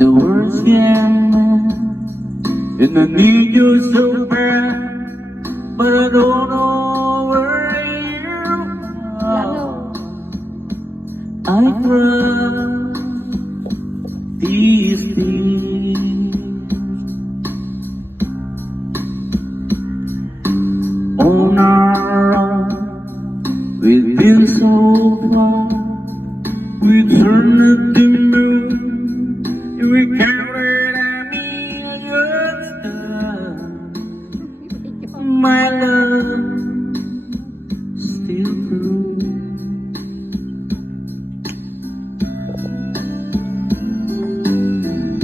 the worst young man, and I need you so bad, but I don't know where you are. I cry these tears on our own. We've been so far, we turned the moon, and we counted a million stars. My love still true.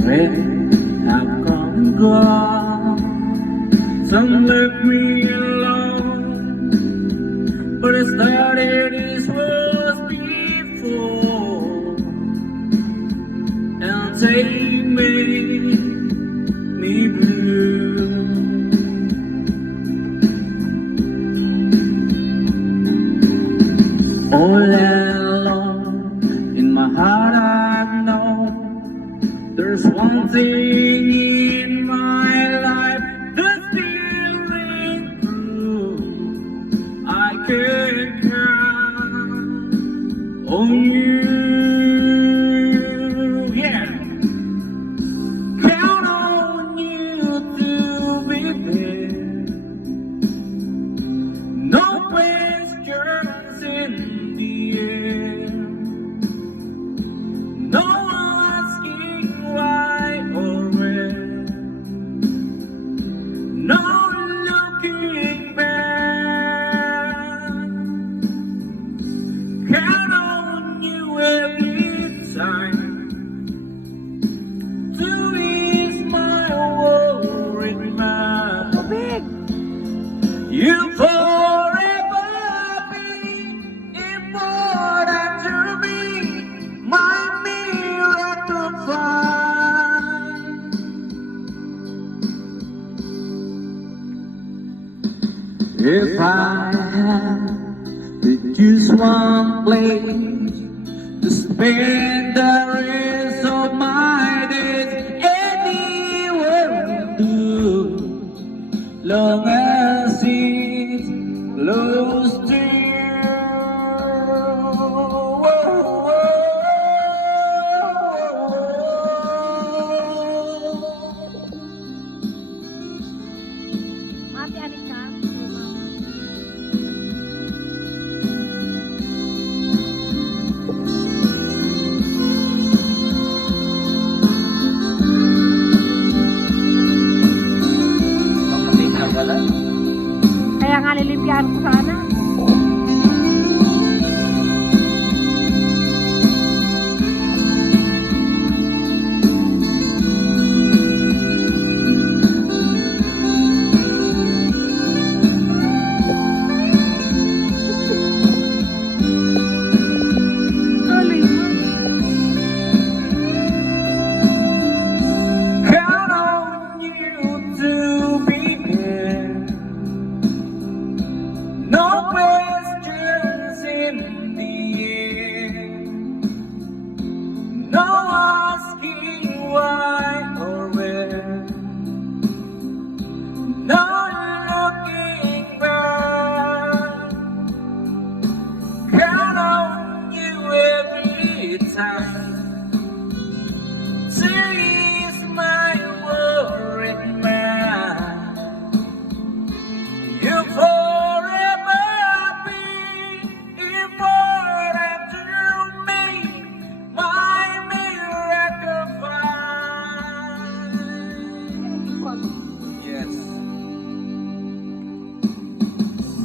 Red have come and gone, some left me alone, but I started this was before, and take me blue. All alone in my heart I know there's one thing in my life that's still rings true. I can count on you, yeah. Count on you to be there. No questions in the air. No asking why or where. No looking back. Count on you every time to ease my worried mind. You forever be important to me, my miracle find. If I had just one place to spend the rest of my days, anywhere will do, long as it's close to you. Ate, anik ka? Kaya nga lilimpihan ko sana. Count on you to be there. No questions in the air. No asking why or where. No looking back. Count on you every time to ease my worried mind. You forever be important to me, my miracle find. Yes.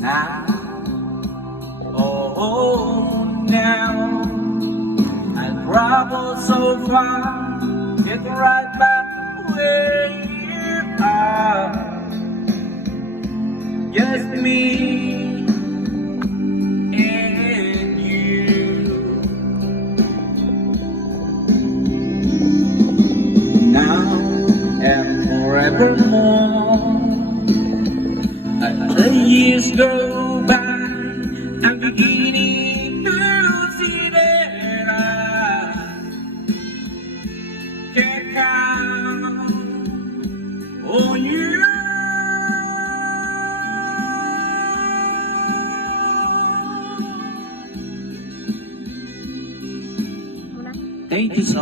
Now, oh, now I travel so far, get right back where you are. Just me and you. Now and forevermore, as the years go by, I'm beginning to see that I can't Oh, yeah. Muna. Thank you so